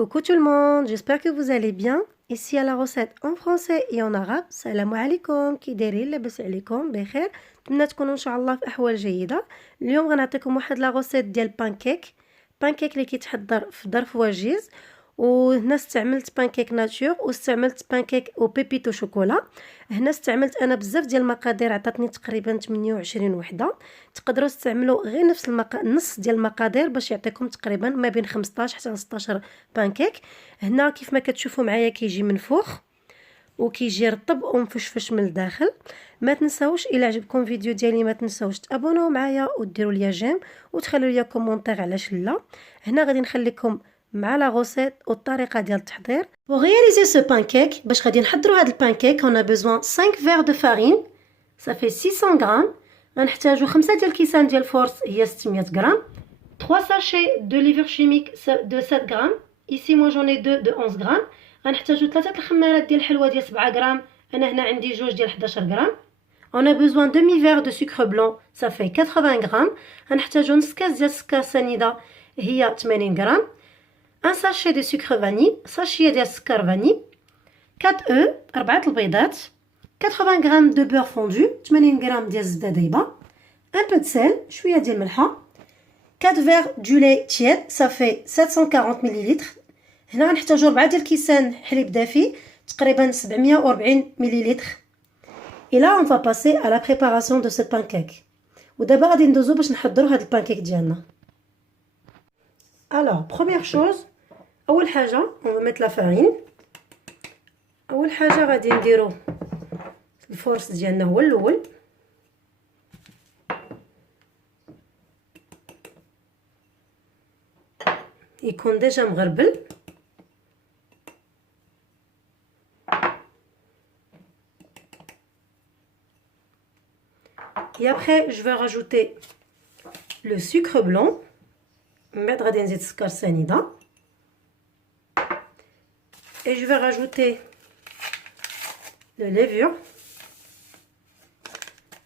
Coucou tout le monde, j'espère que vous allez bien. Ici à la recette en français et en arabe. Salam alaikum, كي دايرين لاباس عليكم بخير. نتمنى تكونوا ان شاء الله في احوال جيده. اليوم غنعطيكم واحد لا غوسيت ديال بانكيك اللي كيتحضر في ظرف وجيز. وهنا استعملت بانكيك ناتور واستعملت بانكيك او بيبيتو شوكولا. هنا استعملت انا بزاف ديال المقادير، عطاتني تقريبا 28 وحده. تقدروا تستعملوا غير نفس نص ديال المقادير باش يعطيكم تقريبا ما بين 15 حتى 16 بانكيك. هنا كيف ما كتشوفوا معايا كيجي منفوخ وكيجي رطب ومفشفش من الداخل. ما تنساوش الى عجبكم الفيديو ديالي ما تنساوش تابوناو معايا وديروا ليا جيم وتخلوا ليا كومونتير علاش لا. هنا غادي نخليكم مع لا غوسيت والطريقه ديال التحضير. Pour réaliser ce pancake باش غادي نحضروا هذا البانكيك on a besoin 5 verres de farine, ça fait 600 grammes. غنحتاجوا 5 ديال الكيسان ديال الفورس هي 600 غرام. 3 sachets de levure chimique de 7 grammes. Ici moi j'en ai 2 de 11 grammes. غنحتاجوا 3 الخمارات ديال الحلوى ديال 7 غرام. انا هنا عندي جوج ديال 11 غرام. On a besoin demi verre de sucre blanc, ça fait 80 grammes. غنحتاجوا نص كاس ديال السكر سنيده هي 80 غرام. Un sachet de sucre vanille, sachet ديال السكر فاني. 4 œufs, 4 البيضات. 80 grammes de beurre fondu, 80 غرام ديال الزبده دايبه. Un peu de sel, شويه ديال الملحه. 4 verres du lait tiède, ça fait 740 ml. هنا غنحتاجو 4 ديال الكيسان حليب دافي تقريبا 740 ml. Et là on va passer à la préparation de ce pancake. ودابا غادي ندوزو باش نحضروا هاد البانكيك ديالنا. Alors première chose, اول حاجه on va mettre la farine. اول حاجه غادي نديرو الفورس ديالنا هو الاول. يكون ديجا مغربل. Et après je vais rajouter le sucre blanc. من بعد غادي نزيد السكر سنيده. Et je vais rajouter le levure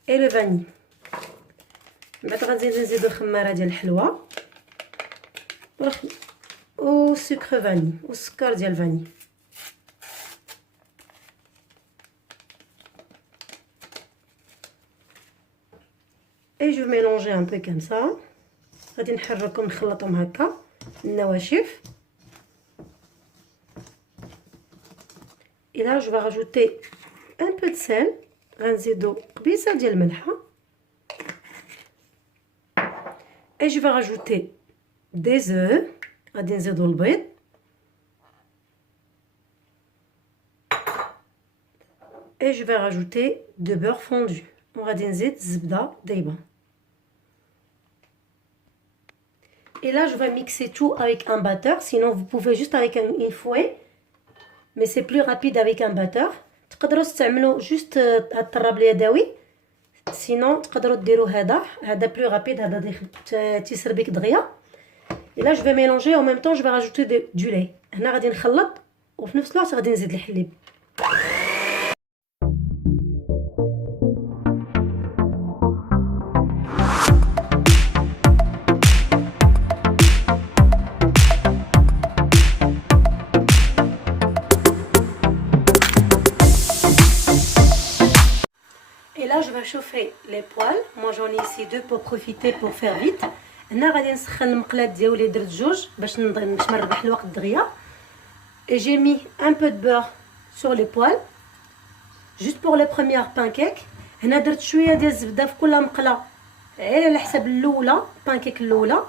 et le vanille. من بعد غادي نزيدو الخماره ديال الحلوى و سكر فاني والسكر ديال الفاني. Et je vais mélanger un peu comme ça. غادي نحركهم نخلطهم هكا النواشف. Et là je vais rajouter un peu de sel. غنزيدو قبيصه ديال الملحه. Et je vais rajouter des œufs. غادي نزيدو البيض. Et je vais rajouter de beurre fondu. وغادي نزيد الزبده دايبه. Et là je vais mixer tout avec un batteur, sinon vous pouvez juste avec une fouet, mais c'est plus rapide avec un batteur. تقدروا تستعملوا juste الطراب اليدوي، sinon تقدروا ديروا هذا plus rapide، هذا تيسربيك دغيا. Et là je vais mélanger, en même temps je vais rajouter du lait. هنا غادي نخلط وفي نفس الوقت غادي نزيد الحليب. Et là je vais chauffer les poêles. Moi j'en ai ici 2 pour profiter pour faire vite. هنا غادي نسخن المقلاه ديالي، درت جوج باش ما نربح الوقت دغيا. Et j'ai mis un peu de beurre sur les poêles juste pour les premières pancakes. هنا درت شويه ديال الزبده في كل مقله غير على حسب الاولى بانكيك الاولى.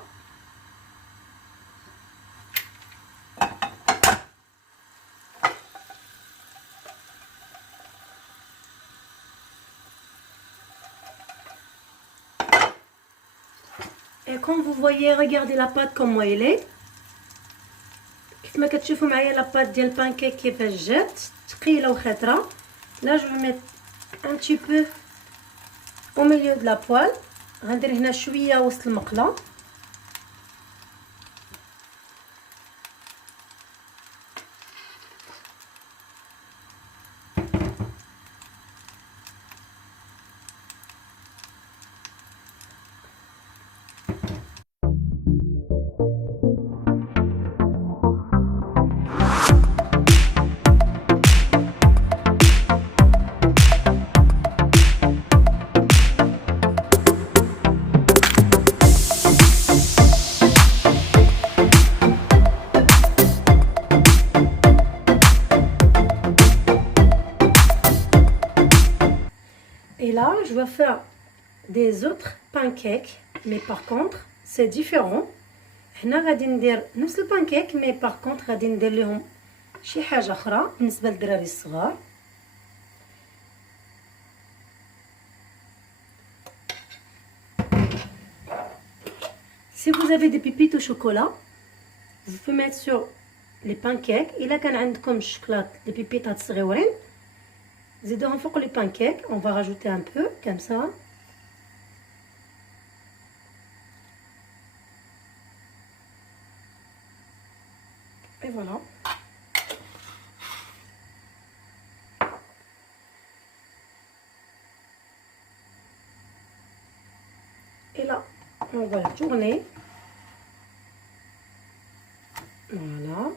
Et comme vous voyez, regardez la pâte comment elle est. كيف ما كتشوفوا معايا لا بات ديال البانكيك كيفاش جات ثقيله وخطره. Là je vais mettre un petit peu au milieu de la poêle. غندير هنا شويه وسط المقله. je vais faire des autres pancakes, mais par contre c'est différent. هنا غادي ندير نفس البانكيك مي باغ كونطخ غادي ندير لهم شي حاجه اخرى بالنسبه للدراري الصغار. Si vous avez des pépites au chocolat, vous pouvez mettre sur les pancakes. إلا كان عندكم الشوكولات les pépites صغيورين زيدوهم فوق les pancakes. On va rajouter un peu comme ça. Et voilà. Et là, on va la tourner. Voilà.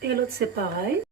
Et l'autre c'est pareil.